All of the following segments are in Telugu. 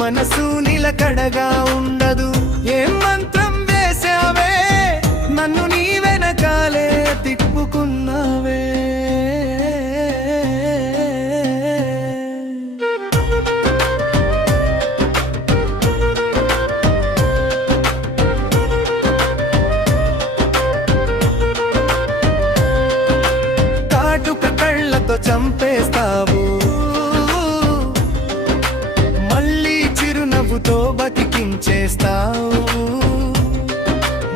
మనసు నిలకడగా ఉండదు. ఏం మంత్రం వేసావే నన్ను నీ వెనకాలే తిప్పుకున్నావే. కాటుక కళ్ళతో చంపేస్తావు, మళ్ళీ చిరునవ్వుతో బతికించేస్తావు.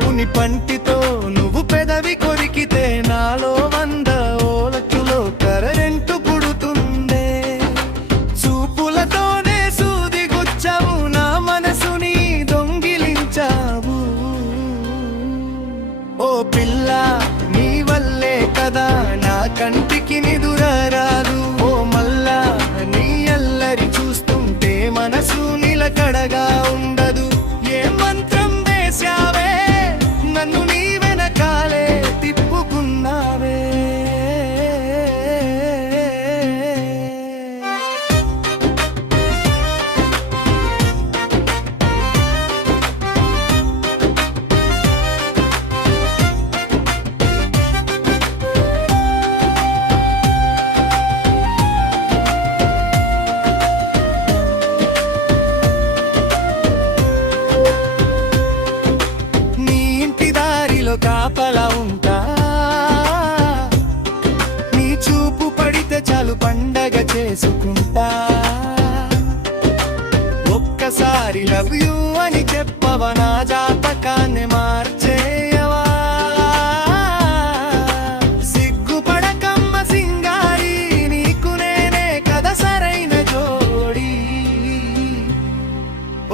ముని పంటితో నువ్వు పెదవి కొరికితే నాలో 100 ఓలచులో కరెంటు పుడుతుందే. చూపులతోనే సూది గుచ్చావు, నా మనసుని దొంగిలించావు. ఓ పిల్ల నీ వల్లే కదా నా కంటికి నిదురారాదు. ఓ మల్లా నీ అల్లరి చూస్తుంటే మనసు నిలకడగా ఉండదు. ఏ మంత్రం వేశావే నన్ను నీ వెనకాలే తిప్పుకున్నావే. కాపలా ఉంటా, నీ చూపు పడితే చాలు పండగ చేసుకుంటా. ఒక్కసారి లవ్ యూ అని చెప్పవా, నా జాతకాన్ని మార్చేయవా. సిగ్గుపడకమ్మ సింగారి, నీకు నేనే కదా సరైన జోడి.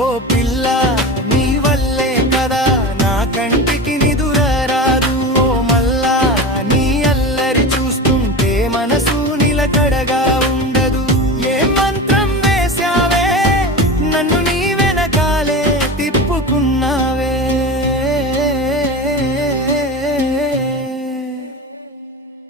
ఓ పిల్ల నీ వల్లే కదా నా కంటికి నిదురారాదు. ఓ మల్లా నీ అల్లరి చూస్తుంటే మనసు నిలకడ